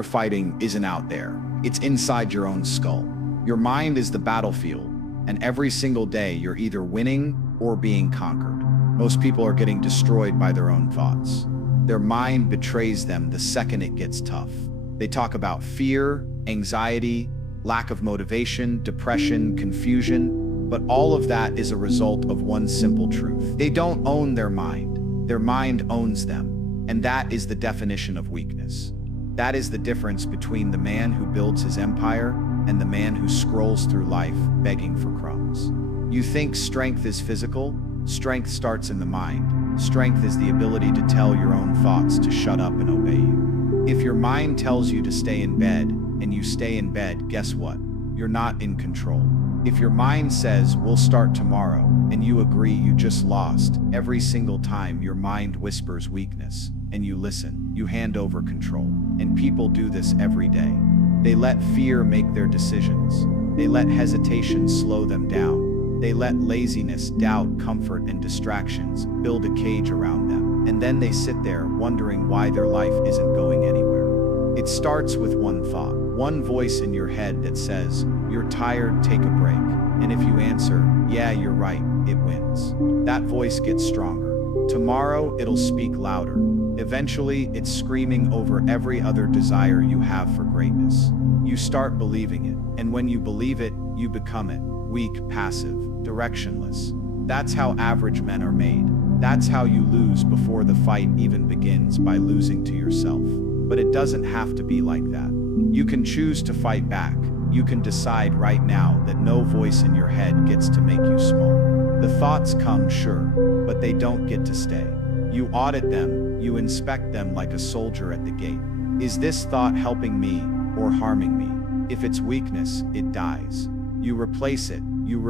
you're fighting isn't out there. It's inside your own skull. Your mind is the battlefield, and every single day you're either winning or being conquered. Most people are getting destroyed by their own thoughts. Their mind betrays them the second it gets tough. They talk about fear, anxiety, lack of motivation, depression, confusion, but all of that is a result of one simple truth. They don't own their mind. Their mind owns them, and that is the definition of weakness. That is the difference between the man who builds his empire and the man who scrolls through life begging for crumbs. You think strength is physical? Strength starts in the mind. Strength is the ability to tell your own thoughts to shut up and obey you. If your mind tells you to stay in bed and you stay in bed, guess what? You're not in control. If your mind says, we'll start tomorrow, and you agree, you just lost. Every single time your mind whispers weakness, and you listen, you hand over control. And people do this every day. They let fear make their decisions. They let hesitation slow them down. They let laziness, doubt, comfort, and distractions build a cage around them. And then they sit there wondering why their life isn't going anywhere. It starts with one thought, one voice in your head that says, you're tired, take a break. And if you answer, yeah, you're right, it wins. That voice gets stronger. Tomorrow, it'll speak louder. Eventually, it's screaming over every other desire you have for greatness. You start believing it, and when you believe it, you become it. Weak, passive, directionless. That's how average men are made. That's how you lose before the fight even begins, by losing to yourself. But it doesn't have to be like that. You can choose to fight back. You can decide right now that no voice in your head gets to make you small. The thoughts come, sure, but they don't get to stay. You audit them, you inspect them like a soldier at the gate. Is this thought helping me or harming me? If it's weakness, it dies. You replace it, you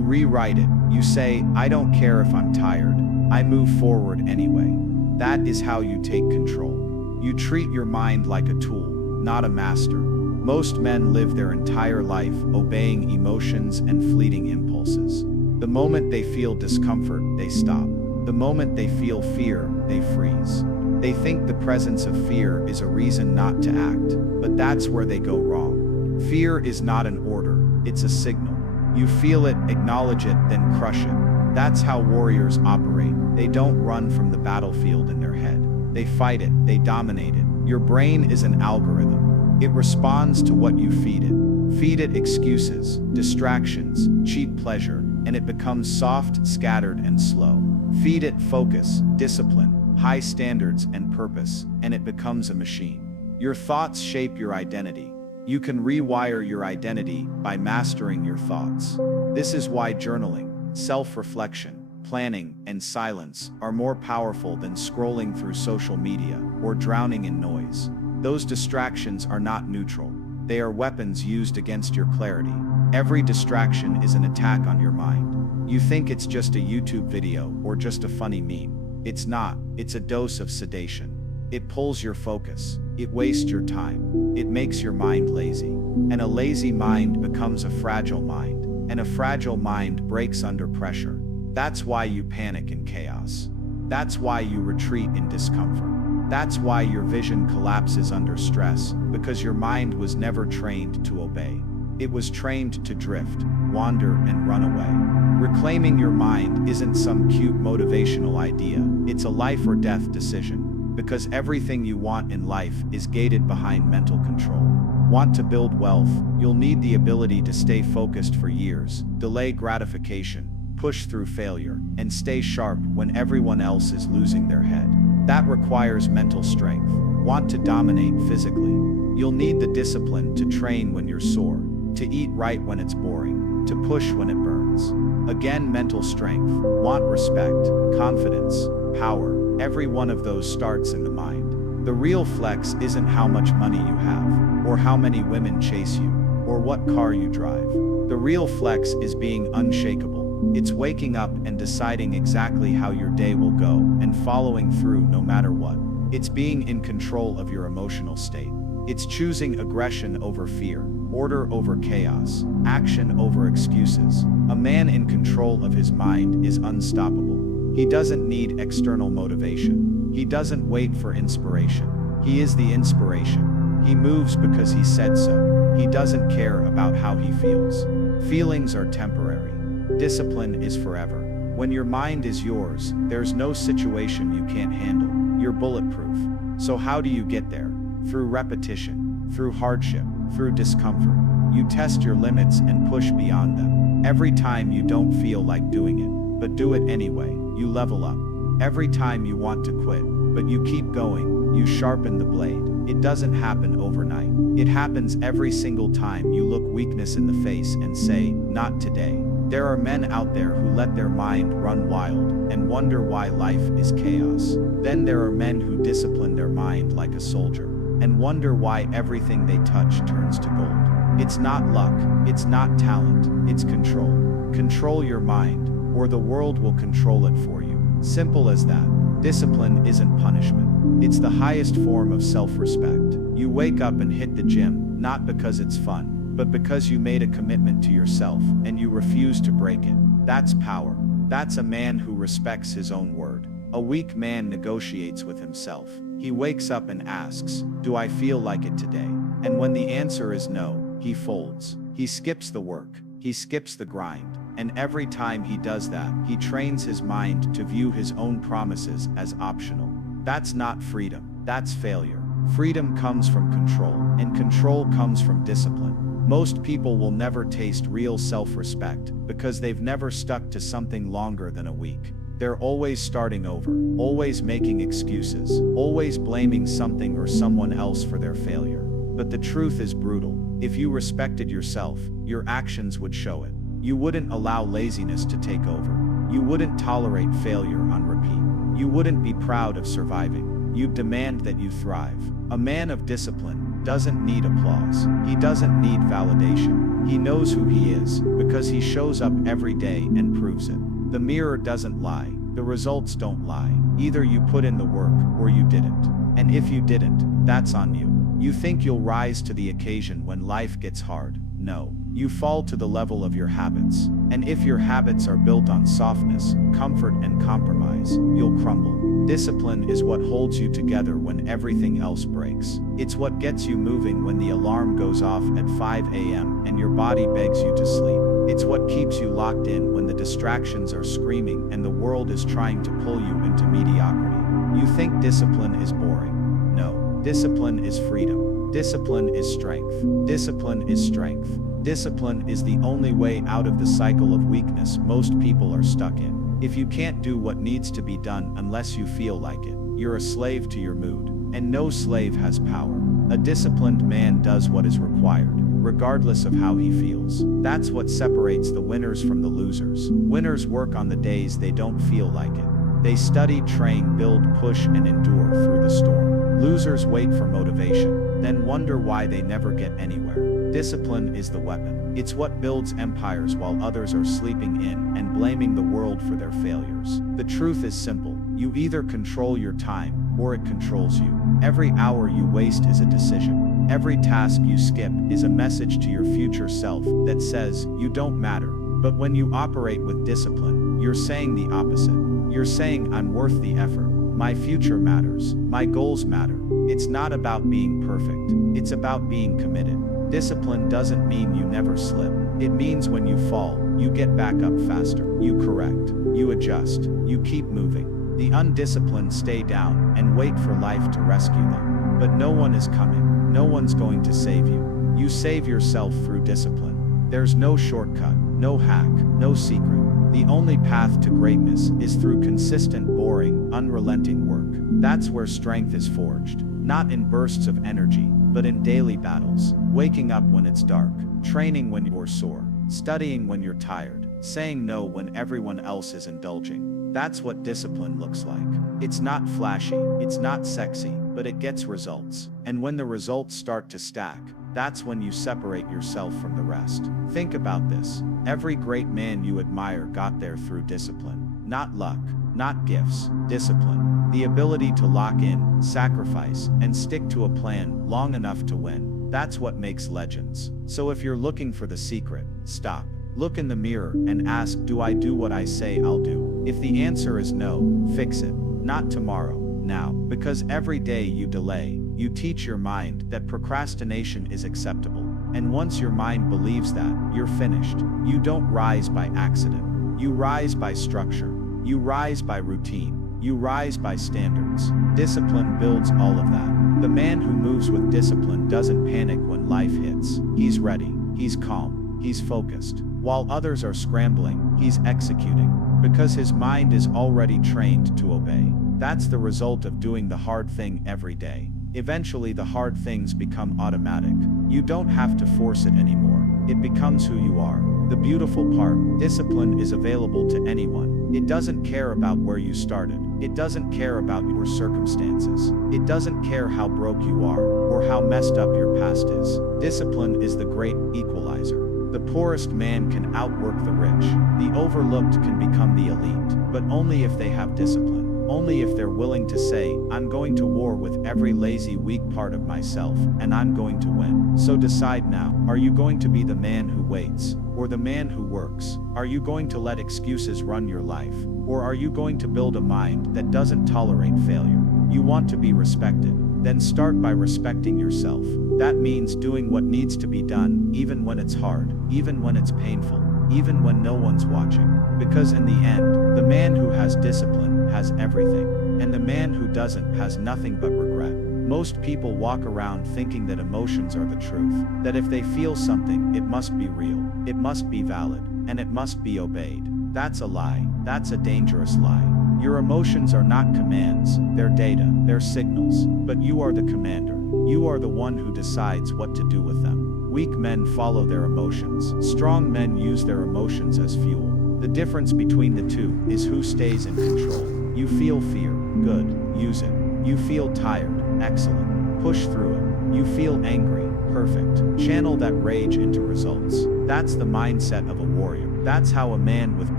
rewrite it. You say, I don't care if I'm tired, I move forward anyway. That is how you take control. You treat your mind like a tool, not a master. Most men live their entire life obeying emotions and fleeting impulses. The moment they feel discomfort, they stop. The moment they feel fear, they freeze. They think the presence of fear is a reason not to act, but that's where they go wrong. Fear is not an order, it's a signal. You feel it, acknowledge it, then crush it. That's how warriors operate. They don't run from the battlefield in their head. They fight it, they dominate it. Your brain is an algorithm. It responds to what you feed it. Feed it excuses, distractions, cheap pleasure, and it becomes soft, scattered, and slow. Feed it focus, discipline, high standards, and purpose, and it becomes a machine. Your thoughts shape your identity. You can rewire your identity by mastering your thoughts. This is why journaling, self-reflection, planning, and silence are more powerful than scrolling through social media or drowning in noise. Those distractions are not neutral. They are weapons used against your clarity. Every distraction is an attack on your mind. You think it's just a YouTube video or just a funny meme. It's not. It's a dose of sedation. It pulls your focus. It wastes your time. It makes your mind lazy. And a lazy mind becomes a fragile mind. And a fragile mind breaks under pressure. That's why you panic in chaos. That's why you retreat in discomfort. That's why your vision collapses under stress, because your mind was never trained to obey. It was trained to drift, wander, and run away. Reclaiming your mind isn't some cute motivational idea. It's a life or death decision, because everything you want in life is gated behind mental control. Want to build wealth? You'll need the ability to stay focused for years, delay gratification, push through failure, and stay sharp when everyone else is losing their head. That requires mental strength. Want to dominate physically? You'll need the discipline to train when you're sore, to eat right when it's boring, to push when it burns. Again, mental strength. Want respect, confidence, power. Every one of those starts in the mind. The real flex isn't how much money you have, or how many women chase you, or what car you drive. The real flex is being unshakable. It's waking up and deciding exactly how your day will go and following through no matter what. It's being in control of your emotional state. It's choosing aggression over fear, order over chaos, action over excuses. A man in control of his mind is unstoppable. He doesn't need external motivation. He doesn't wait for inspiration. He is the inspiration. He moves because he said so. He doesn't care about how he feels. Feelings are temporary. Discipline is forever. When your mind is yours, there's no situation you can't handle. You're bulletproof. So how do you get there? Through repetition, through hardship, through discomfort. You test your limits and push beyond them. Every time you don't feel like doing it, but do it anyway, you level up. Every time you want to quit, but you keep going, you sharpen the blade. It doesn't happen overnight. It happens every single time you look weakness in the face and say, not today. There are men out there who let their mind run wild and wonder why life is chaos. Then there are men who discipline their mind like a soldier and wonder why everything they touch turns to gold. It's not luck, it's not talent, it's control. Control your mind, or the world will control it for you. Simple as that. Discipline isn't punishment. It's the highest form of self-respect. You wake up and hit the gym, not because it's fun, but because you made a commitment to yourself and you refuse to break it. That's power. That's a man who respects his own word. A weak man negotiates with himself. He wakes up and asks, do I feel like it today? And when the answer is no, he folds. He skips the work. He skips the grind. And every time he does that, he trains his mind to view his own promises as optional. That's not freedom. That's failure. Freedom comes from control, and control comes from discipline. Most people will never taste real self-respect because they've never stuck to something longer than a week. They're always starting over, always making excuses, always blaming something or someone else for their failure. But the truth is brutal. If you respected yourself, your actions would show it. You wouldn't allow laziness to take over. You wouldn't tolerate failure on repeat. You wouldn't be proud of surviving. You'd demand that you thrive. A man of discipline doesn't need applause. He doesn't need validation. He knows who he is because he shows up every day and proves it. The mirror doesn't lie. The results don't lie. Either you put in the work or you didn't. And if you didn't, that's on you. You think you'll rise to the occasion when life gets hard. No. You fall to the level of your habits. And if your habits are built on softness, comfort, and compromise, you'll crumble. Discipline is what holds you together when everything else breaks. It's what gets you moving when the alarm goes off at 5 a.m. and your body begs you to sleep. It's what keeps you locked in when the distractions are screaming and the world is trying to pull you into mediocrity. You think discipline is boring. No. Discipline is freedom. Discipline is strength. Discipline is strength. Discipline is the only way out of the cycle of weakness most people are stuck in. If you can't do what needs to be done unless you feel like it, you're a slave to your mood. And no slave has power. A disciplined man does what is required, regardless of how he feels. That's what separates the winners from the losers. Winners work on the days they don't feel like it. They study, train, build, push, and endure through the storm. Losers wait for motivation, then wonder why they never get anywhere. Discipline is the weapon. It's what builds empires while others are sleeping in and blaming the world for their failures. The truth is simple. You either control your time, or it controls you. Every hour you waste is a decision. Every task you skip is a message to your future self that says, you don't matter. But when you operate with discipline, you're saying the opposite. You're saying, I'm worth the effort. My future matters. My goals matter. It's not about being perfect. It's about being committed. Discipline doesn't mean you never slip. It means when you fall, you get back up faster. You correct. You adjust. You keep moving. The undisciplined stay down and wait for life to rescue them. But no one is coming. No one's going to save you. You save yourself through discipline. There's no shortcut, no hack, no secret. The only path to greatness is through consistent, boring, unrelenting work. That's where strength is forged. Not in bursts of energy, but in daily battles. Waking up when it's dark, training when you're sore, studying when you're tired, saying no when everyone else is indulging. That's what discipline looks like. It's not flashy, it's not sexy, but it gets results. And when the results start to stack, that's when you separate yourself from the rest. Think about this. Every great man you admire got there through discipline. Not luck, not gifts, discipline. The ability to lock in, sacrifice, and stick to a plan long enough to win. That's what makes legends. So if you're looking for the secret, stop. Look in the mirror and ask, do I do what I say I'll do? If the answer is no, fix it. Not tomorrow, now. Because every day you delay, you teach your mind that procrastination is acceptable. And once your mind believes that, you're finished. You don't rise by accident. You rise by structure. You rise by routine. You rise by standards. Discipline builds all of that. The man who moves with discipline doesn't panic when life hits. He's ready. He's calm. He's focused. While others are scrambling, he's executing. Because his mind is already trained to obey. That's the result of doing the hard thing every day. Eventually the hard things become automatic. You don't have to force it anymore. It becomes who you are. The beautiful part, discipline is available to anyone. It doesn't care about where you started. It doesn't care about your circumstances. It doesn't care how broke you are, or how messed up your past is. Discipline is the great equalizer. The poorest man can outwork the rich. The overlooked can become the elite, but only if they have discipline. Only if they're willing to say, I'm going to war with every lazy, weak part of myself, and I'm going to win. So decide now, are you going to be the man who waits, or the man who works? Are you going to let excuses run your life, or are you going to build a mind that doesn't tolerate failure? You want to be respected? Then start by respecting yourself. That means doing what needs to be done, even when it's hard, even when it's painful, even when no one's watching. Because in the end, the man who has discipline has everything, and the man who doesn't has nothing but regret. Most people walk around thinking that emotions are the truth, that if they feel something, it must be real, it must be valid, and it must be obeyed. That's a lie. That's a dangerous lie. Your emotions are not commands, they're data, they're signals, but you are the commander. You are the one who decides what to do with them. Weak men follow their emotions. Strong men use their emotions as fuel. The difference between the two is who stays in control. You feel fear, good, use it. You feel tired, excellent, push through it. You feel angry, perfect, channel that rage into results. That's the mindset of a warrior. That's how a man with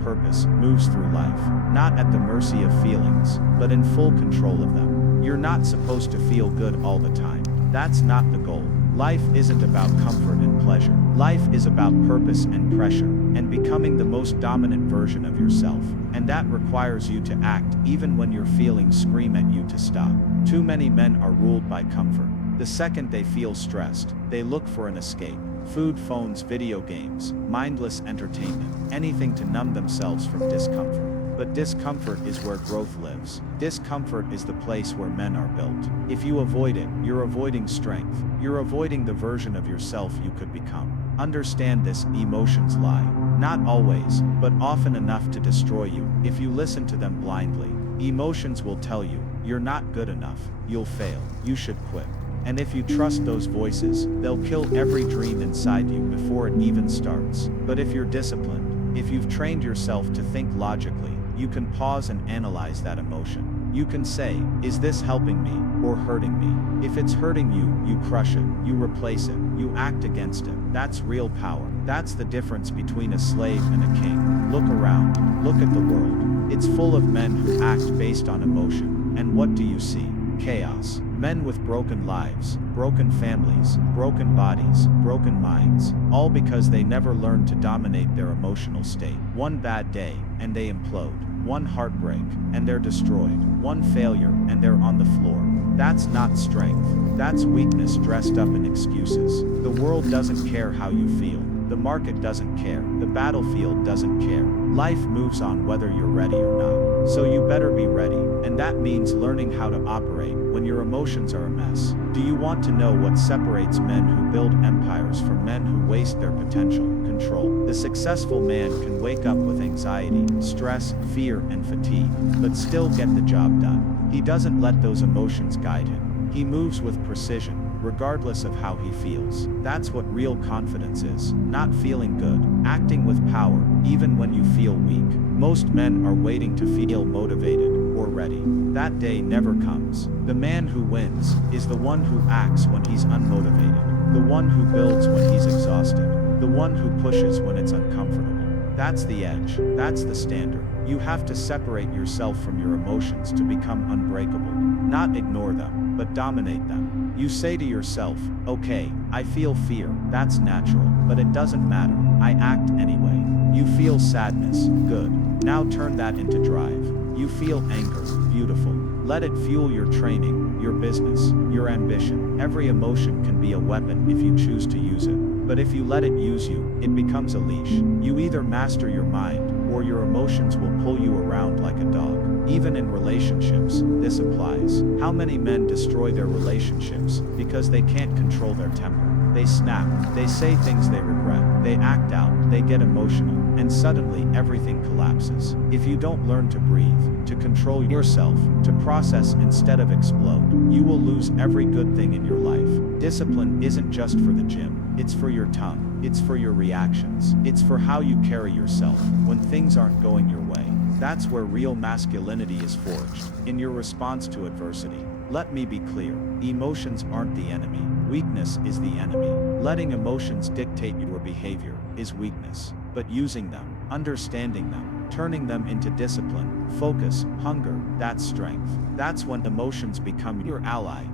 purpose moves through life, not at the mercy of feelings, but in full control of them. You're not supposed to feel good all the time. That's not the goal. Life isn't about comfort and pleasure. Life is about purpose and pressure, and becoming the most dominant version of yourself. And that requires you to act even when your feelings scream at you to stop. Too many men are ruled by comfort. The second they feel stressed, they look for an escape. Food, phones, video games, mindless entertainment, anything to numb themselves from discomfort. But discomfort is where growth lives. Discomfort is the place where men are built. If you avoid it, you're avoiding strength. You're avoiding the version of yourself you could become. Understand this, emotions lie. Not always, but often enough to destroy you. If you listen to them blindly, emotions will tell you, you're not good enough, you'll fail, you should quit. And if you trust those voices, they'll kill every dream inside you before it even starts. But if you're disciplined, if you've trained yourself to think logically, you can pause and analyze that emotion. You can say, is this helping me or hurting me? If it's hurting you, you crush it, you replace it, you act against it. That's real power. That's the difference between a slave and a king. Look around, look at the world. It's full of men who act based on emotion. And what do you see? Chaos. Men with broken lives, broken families, broken bodies, broken minds, all because they never learned to dominate their emotional state. One bad day, and they implode. One heartbreak, and they're destroyed. One failure, and they're on the floor. That's not strength. That's weakness dressed up in excuses. The world doesn't care how you feel. The market doesn't care. The battlefield doesn't care. Life moves on whether you're ready or not. So you better be ready. And that means learning how to operate when your emotions are a mess. Do you want to know what separates men who build empires from men who waste their potential? Control. The successful man can wake up with anxiety, stress, fear, and fatigue, but still get the job done. He doesn't let those emotions guide him. He moves with precision, regardless of how he feels. That's what real confidence is. Not feeling good, acting with power, even when you feel weak. Most men are waiting to feel motivated or ready. That day never comes. The man who wins is the one who acts when he's unmotivated, the one who builds when he's exhausted, the one who pushes when it's uncomfortable. That's the edge. That's the standard. You have to separate yourself from your emotions to become unbreakable. Not ignore them, but dominate them. You say to yourself, okay, I feel fear, that's natural, but it doesn't matter, I act anyway. You feel sadness, good. Now turn that into drive. You feel anger, beautiful. Let it fuel your training, your business, your ambition. Every emotion can be a weapon if you choose to use it. But if you let it use you, it becomes a leash. You either master your mind, or your emotions will pull you around like a dog. Even in relationships, this applies. How many men destroy their relationships because they can't control their temper? They snap, they say things they regret, they act out, they get emotional, and suddenly everything collapses. If you don't learn to breathe, to control yourself, to process instead of explode, you will lose every good thing in your life. Discipline isn't just for the gym, it's for your tongue, it's for your reactions, it's for how you carry yourself when things aren't going your way. That's where real masculinity is forged, in your response to adversity. Let me be clear, emotions aren't the enemy, weakness is the enemy. Letting emotions dictate your behavior is weakness, but using them, understanding them, turning them into discipline, focus, hunger, that's strength. That's when emotions become your ally.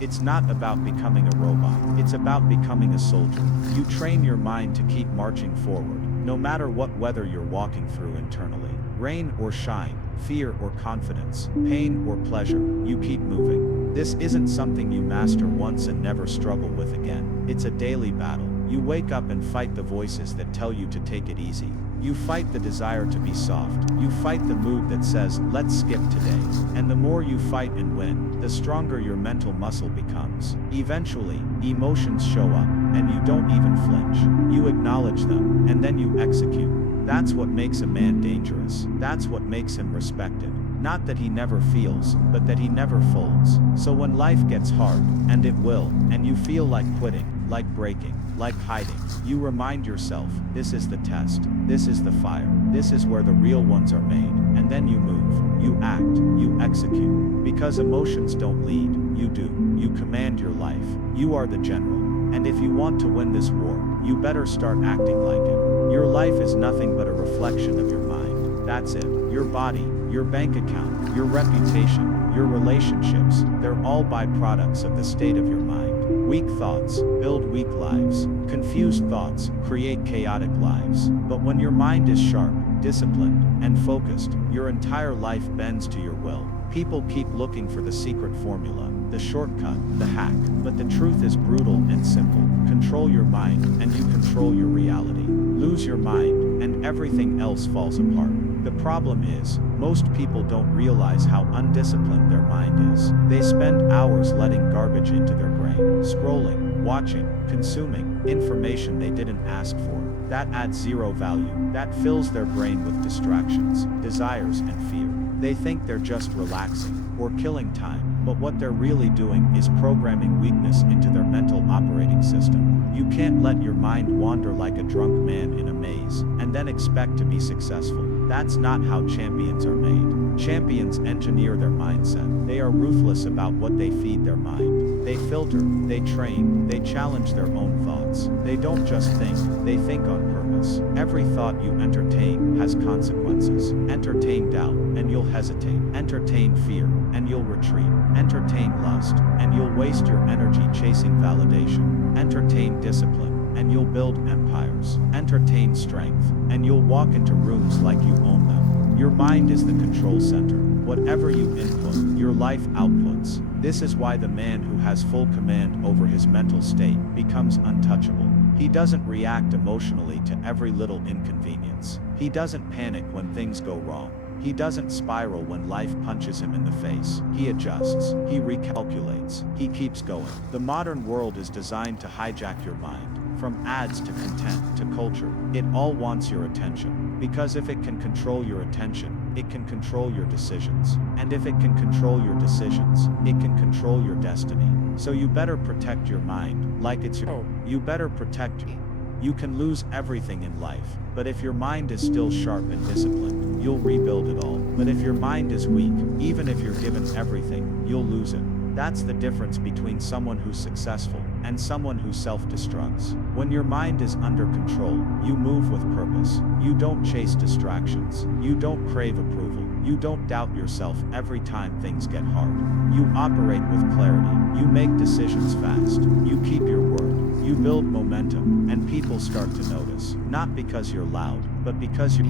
It's not about becoming a robot, it's about becoming a soldier. You train your mind to keep marching forward, no matter what weather you're walking through internally. Rain or shine, fear or confidence, pain or pleasure, you keep moving. This isn't something you master once and never struggle with again. It's a daily battle. You wake up and fight the voices that tell you to take it easy. You fight the desire to be soft. You fight the mood that says, let's skip today. And the more you fight and win, the stronger your mental muscle becomes. Eventually, emotions show up, and you don't even flinch. You acknowledge them, and then you execute. That's what makes a man dangerous. That's what makes him respected. Not that he never feels, but that he never folds. So when life gets hard, and it will, and you feel like quitting, like breaking, like hiding, you remind yourself, this is the test, this is the fire, this is where the real ones are made, and then you move, you act, you execute. Because emotions don't lead, you do. You command your life. You are the general. And if you want to win this war, you better start acting like it. Your life is nothing but a reflection of your mind. That's it. Your body, your bank account, your reputation, your relationships, they're all byproducts of the state of your mind. Weak thoughts build weak lives. Confused thoughts create chaotic lives. But when your mind is sharp, disciplined, and focused, your entire life bends to your will. People keep looking for the secret formula, the shortcut, the hack, but the truth is brutal and simple. Control your mind, and you control your reality. Lose your mind, and everything else falls apart. The problem is, most people don't realize how undisciplined their mind is. They spend hours letting garbage into their brain, scrolling, watching, consuming information they didn't ask for. That adds zero value. That fills their brain with distractions, desires, and fear. They think they're just relaxing or killing time, but what they're really doing is programming weakness into their mental operating system. You can't let your mind wander like a drunk man in a maze and then expect to be successful. That's not how champions are made. Champions engineer their mindset. They are ruthless about what they feed their mind. They filter, they train, they challenge their own thoughts. They don't just think, they think on purpose. Every thought you entertain has consequences. Entertain doubt, and you'll hesitate. Entertain fear, and you'll retreat. Entertain lust, and you'll waste your energy chasing validation. Entertain discipline, and you'll build empires. Entertain strength, and you'll walk into rooms like you own them. Your mind is the control center. Whatever you input, your life outputs. This is why the man who has full command over his mental state becomes untouchable. He doesn't react emotionally to every little inconvenience. He doesn't panic when things go wrong. He doesn't spiral when life punches him in the face. He adjusts. He recalculates. He keeps going. The modern world is designed to hijack your mind. From ads to content to culture, it all wants your attention. Because if it can control your attention, it can control your decisions. And if it can control your decisions, it can control your destiny. So you better protect your mind, like it's your own. You better protect it. You can lose everything in life, but if your mind is still sharp and disciplined, you'll rebuild it all. But if your mind is weak, even if you're given everything, you'll lose it. That's the difference between someone who's successful and someone who self-destructs. When your mind is under control, you move with purpose. You don't chase distractions. You don't crave approval. You don't doubt yourself every time things get hard. You operate with clarity. You make decisions fast. You keep your word. You build momentum, and people start to notice. Not because you're loud, but because you're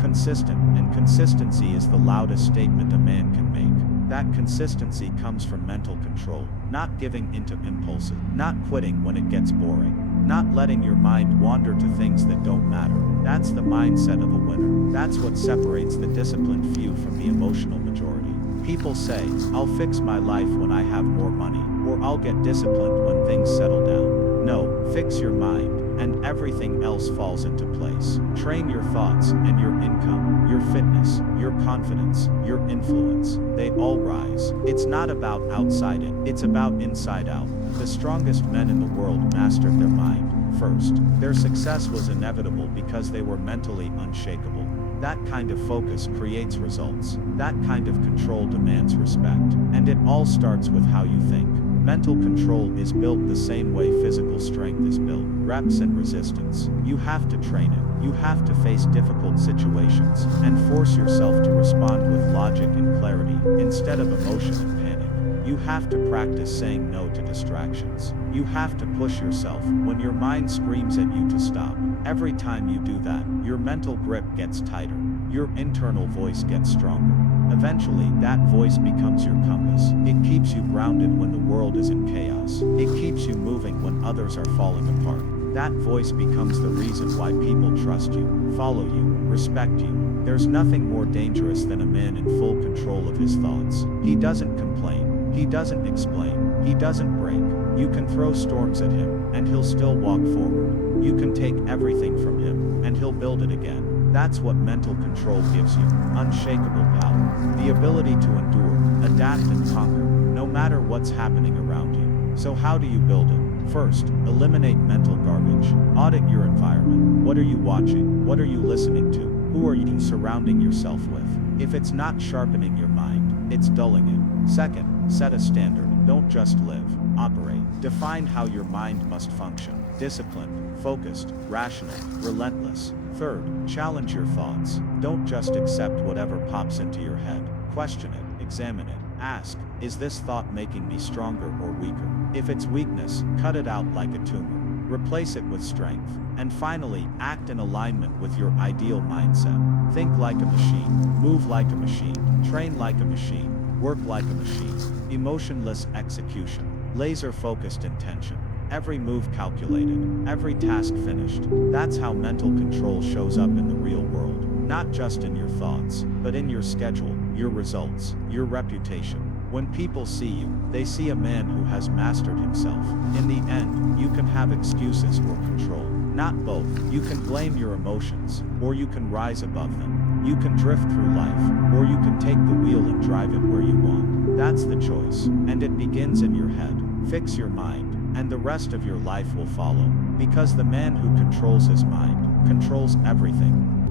consistent, and consistency is the loudest statement a man can make. That consistency comes from mental control, not giving into impulses, not quitting when it gets boring, not letting your mind wander to things that don't matter. That's the mindset of a winner. That's what separates the disciplined few from the emotional majority. People say, I'll fix my life when I have more money, or I'll get disciplined when things settle down. No, fix your mind, and everything else falls into place. Train your thoughts, and your income, your fitness, your confidence, your influence, they all rise. It's not about outside in, it's about inside out. The strongest men in the world mastered their mind first. Their success was inevitable because they were mentally unshakable. That kind of focus creates results. That kind of control demands respect. And it all starts with how you think. Mental control is built the same way physical strength is built. Reps and resistance. You have to train it. You have to face difficult situations and force yourself to respond with logic and clarity instead of emotion and panic. You have to practice saying no to distractions. You have to push yourself when your mind screams at you to stop. Every time you do that, your mental grip gets tighter. Your internal voice gets stronger. Eventually, that voice becomes your compass. It keeps you grounded when the world is in chaos. It keeps you moving when others are falling apart. That voice becomes the reason why people trust you, follow you, respect you. There's nothing more dangerous than a man in full control of his thoughts. He doesn't complain. He doesn't explain. He doesn't break. You can throw storms at him, and he'll still walk forward. You can take everything from him, and he'll build it again. That's what mental control gives you. Unshakable power. The ability to endure, adapt and conquer, no matter what's happening around you. So how do you build it? First, eliminate mental garbage. Audit your environment. What are you watching? What are you listening to? Who are you surrounding yourself with? If it's not sharpening your mind, it's dulling it. Second, set a standard. Don't just live, operate. Define how your mind must function. Disciplined, focused, rational, relentless. Third, challenge your thoughts. Don't just accept whatever pops into your head. Question it, examine it. Ask, is this thought making me stronger or weaker? If it's weakness, cut it out like a tumor. Replace it with strength. And finally, act in alignment with your ideal mindset. Think like a machine, move like a machine, train like a machine, work like a machine. Emotionless execution, laser-focused intention. Every move calculated, every task finished. That's how mental control shows up in the real world. Not just in your thoughts, but in your schedule, your results, your reputation. When people see you, they see a man who has mastered himself. In the end, you can have excuses or control. Not both. You can blame your emotions, or you can rise above them. You can drift through life, or you can take the wheel and drive it where you want. That's the choice, and it begins in your head. Fix your mind, and the rest of your life will follow. Because the man who controls his mind, controls everything.